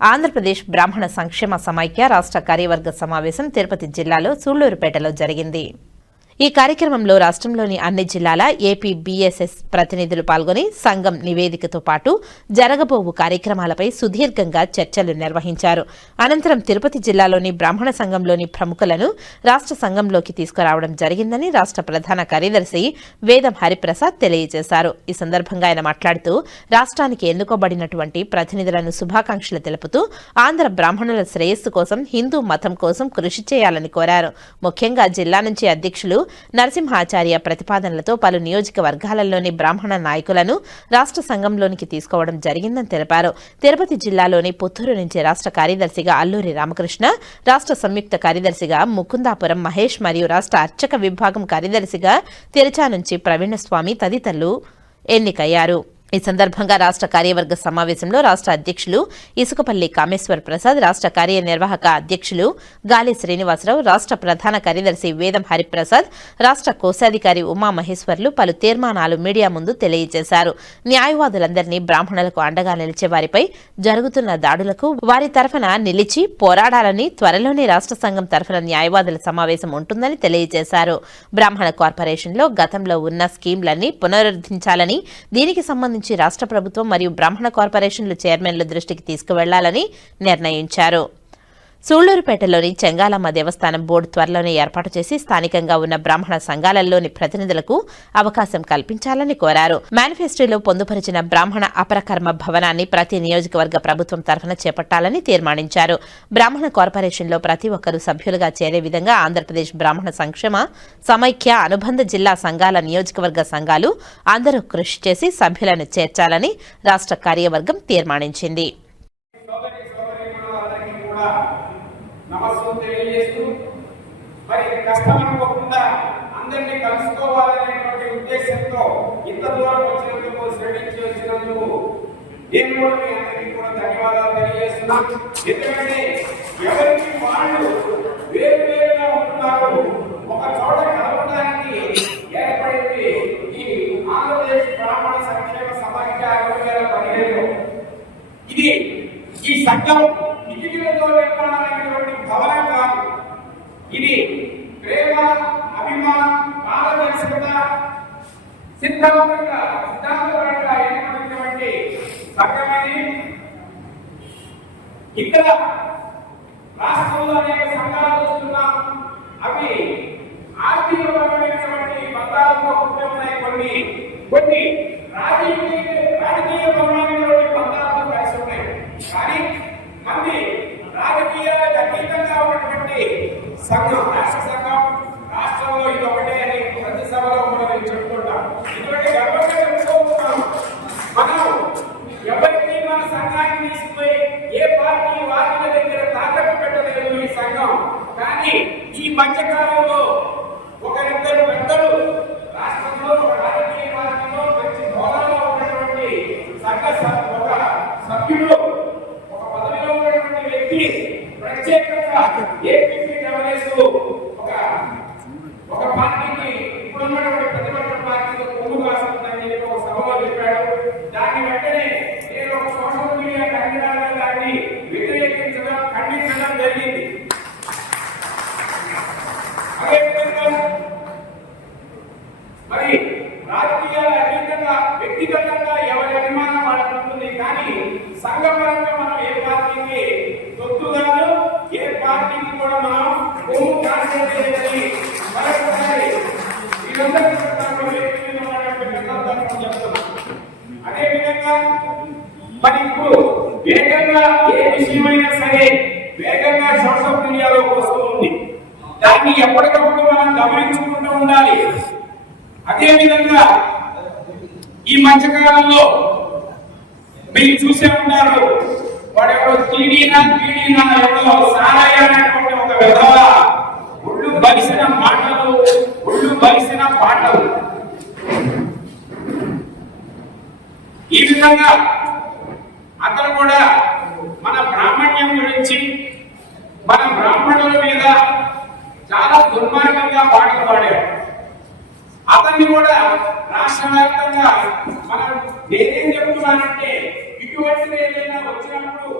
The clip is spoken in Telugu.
ఆంధ్రప్రదేశ్ బ్రాహ్మణ సంక్షేమ సమైక్య రాష్ట్ర కార్యవర్గ సమావేశం తిరుపతి జిల్లాలో సూళ్ళూరుపేటలో జరిగింది. ఈ కార్యక్రమంలో రాష్ట్రంలోని అన్ని జిల్లాల ఏపీ బీఎస్ఎస్ ప్రతినిధులు పాల్గొని సంఘం నివేదికతో పాటు జరగబోవు కార్యక్రమాలపై సుదీర్ఘంగా చర్చలు నిర్వహించారు. అనంతరం తిరుపతి జిల్లాలోని బ్రాహ్మణ సంఘంలోని ప్రముఖులను రాష్ట్ర సంఘంలోకి తీసుకురావడం జరిగిందని రాష్ట్ర ప్రధాన కార్యదర్శి వేదం హరిప్రసాద్ తెలియజేశారు. ఈ సందర్భంగా ఆయన మాట్లాడుతూ రాష్ట్రానికి ఎన్నుకోబడినటువంటి ప్రతినిధులను శుభాకాంక్షలు తెలుపుతూ ఆంధ్ర బ్రాహ్మణుల శ్రేయస్సు కోసం హిందూ మతం కోసం కృషి చేయాలని కోరారు. ముఖ్యంగా జిల్లా నుంచి అధ్యక్షులు నరసింహాచార్య ప్రతిపాదనలతో పలు నియోజకవర్గాలలోని బ్రాహ్మణ నాయకులను రాష్ట్ర సంఘంలోనికి తీసుకోవడం జరిగిందని తెలిపారు. తిరుపతి జిల్లాలోని పుత్తూరు నుంచి రాష్ట్ర కార్యదర్శిగా అల్లూరి రామకృష్ణ రాష్ట్ర సంయుక్త కార్యదర్శిగా ముకుందాపురం మహేష్ మరియు రాష్ట్ర అర్చక విభాగం కార్యదర్శిగా తిరుచా నుంచి ప్రవీణస్వామి తదితరులు ఎన్నికయ్యారు. ఈ సందర్భంగా రాష్ట్ర కార్యవర్గ సమావేశంలో రాష్ట్ర అధ్యక్షులు ఇసుకపల్లి కామేశ్వర్ ప్రసాద్ రాష్ట్ర కార్యనిర్వాహక అధ్యక్షులు గాలి శ్రీనివాసరావు రాష్ట్ర ప్రధాన కార్యదర్శి వేదం హరిప్రసాద్ రాష్ట్ర కోశాధికారి ఉమా మహేశ్వర్లు పలు తీర్మానాలు మీడియా ముందు తెలియజేశారు. న్యాయవాదులందరినీ బ్రాహ్మణులకు అండగా నిలిచే వారిపై జరుగుతున్న దాడులకు వారి తరఫున నిలిచి పోరాడాలని త్వరలోనే రాష్ట్ర సంఘం తరఫున న్యాయవాదుల సమావేశం ఉంటుందని తెలియజేశారు. బ్రాహ్మణ కార్పొరేషన్లో గతంలో ఉన్న స్కీంలన్నీ పునరుద్ధరించాలని దీనికి సంబంధించి నుంచి రాష్ట్ర ప్రభుత్వం మరియు బ్రాహ్మణ కార్పొరేషన్లు చైర్మన్ల దృష్టికి తీసుకువెళ్ళాలని నిర్ణయించారు. సూళ్ళూరుపేటలోని చెంగాలమ్మ దేవస్థానం బోర్డు త్వరలోనే ఏర్పాటు చేసి స్థానికంగా ఉన్న బ్రాహ్మణ సంఘాలలోని ప్రతినిధులకు అవకాశం కల్పించాలని కోరారు. మేనిఫెస్టోలో పొందుపరిచిన బ్రాహ్మణ అపరకర్మ భవనాన్ని ప్రతి నియోజకవర్గ ప్రభుత్వం తరఫున చేపట్టాలని తీర్మానించారు. బ్రాహ్మణ కార్పొరేషన్లో ప్రతి ఒక్కరూ సభ్యులుగా చేరే విధంగా ఆంధ్రప్రదేశ్ బ్రాహ్మణ సంక్షేమ సమైక్య అనుబంధ జిల్లా సంఘాల నియోజకవర్గ సంఘాలు అందరూ కృషి చేసి సభ్యులను చేర్చాలని రాష్ట్ర కార్యవర్గం తీర్మానించింది. నమస్సు తెలియజేస్తూ మరి కష్టం అనుకోకుండా అందరినీ కలుసుకోవాలనేటువంటి ఉద్దేశంతో ఇంత దూరం వచ్చినందుకు శ్రమించి వచ్చినందుకు నేను కూడా మీ అందరికీ కూడా ధన్యవాదాలు తెలియజేస్తున్నాను. ఎందుకంటే ఎవరికి వాళ్ళు వేరు వేరుగా ఉంటున్నారు ఒక చోట కలవడానికి ఏర్పడింది ఈ ఆంధ్రప్రదేశ్ బ్రాహ్మణ సంక్షేమ సమాఖ్య రెండు వేల పదిహేడులో ఇది ఈ సంఘం ఇది ప్రేమ అభిమాన పారదర్శకత సిద్ధాంతంగా సిద్ధాంతపరంగా ఏర్పడినటువంటి సంఘమని ఇక్కడ రాష్ట్రంలో అనేక సంఘాలు చూస్తున్నాం అవి ఆర్థికపరమైనటువంటి బంధాలతో కూడి ఉన్నాయి కొన్ని కొన్ని రాజకీయ రాజకీయపరమైనటువంటి బంధాలతో కలిసి ఉన్నాయి. కానీ మంది రాజకీయాలకు అతీతంగా ఉన్నటువంటి సంఘం రాష్ట్ర సంఘం రాష్ట్రంలో ఇది ఒకటే అని ప్రతి సభలో కూడా నేను చెప్పుకుంటాం ఇటువంటి గర్వంగా తెలుసుకుంటున్నాం మనం ఎవరికి మన సంఘాన్ని తీసుకుపోయి ఏ పార్టీ వారిల దగ్గర తాకట్టు పెట్టలేదు ఈ సంఘం. కానీ ఈ మధ్యకాలంలో ఒకరిద్దరు పెద్దలు రాష్ట్రంలో ఒక రాజకీయ పార్టీలో మంచి హోదాలో ఉన్నటువంటి సంఘ స- ఒక సభ్యుడు ఒక పదవిలో ఉన్నటువంటి వ్యక్తి ప్రత్యేకంగా ఏపీసీ డబ్ల్యూఎస్ ఒక ఒక పార్టీకి ప్రతిపక్ష కొమ్ము కాస్తుందని చెప్పి ఒక సభలో చెప్పాడు. దాన్ని వెంటనే నేను ఒక సోషల్ మీడియా దాన్ని వ్యతిరేకించడం ఖండించడం జరిగింది. అదేవిధంగా మరి రాజకీయాల అతీతంగా వ్యక్తిగతంగా ఎవరి అభిమానం వాళ్ళకు ఉంటుంది కానీ సంఘపరంగా మనం ఏ పార్టీకి తొత్తు కాదు ఏ పార్టీకి కూడా మనం కొమ్ము కాసేదని మరొకసారి వీరందరూ తరఫున వ్యక్తి మీద ఉన్నటువంటి పెద్దల తరఫున చెప్తున్నాం అదేవిధంగా మరి ఇప్పుడు వేగంగా ఏ విషయమైనా సరే వేగంగా సోషల్ మీడియాలో వస్తూ ఉంది దాన్ని ఎప్పటికప్పుడు మనం గమనించుకుంటూ ఉండాలి. అదే విధంగా ఈ మధ్యకాలంలో మీరు చూసే ఉన్నారు వాడెవడో టీడీనా టీడీనా ఎవడో సారయ్య అనేటువంటి ఒక విధవ ఒళ్ళు బలిసిన మాటలు ఒళ్ళు బలిసిన పాటలు. ఈ విధంగా అతను కూడా మన బ్రాహ్మణ్యం గురించి మన బ్రాహ్మణుల మీద చాలా దుర్మార్గంగా పాటలు పాడాడు అతన్ని కూడా రాష్ట్ర వ్యాప్తంగా మనం నేనేం చెప్తున్నానంటే ఇటువంటిది ఏదైనా వచ్చినప్పుడు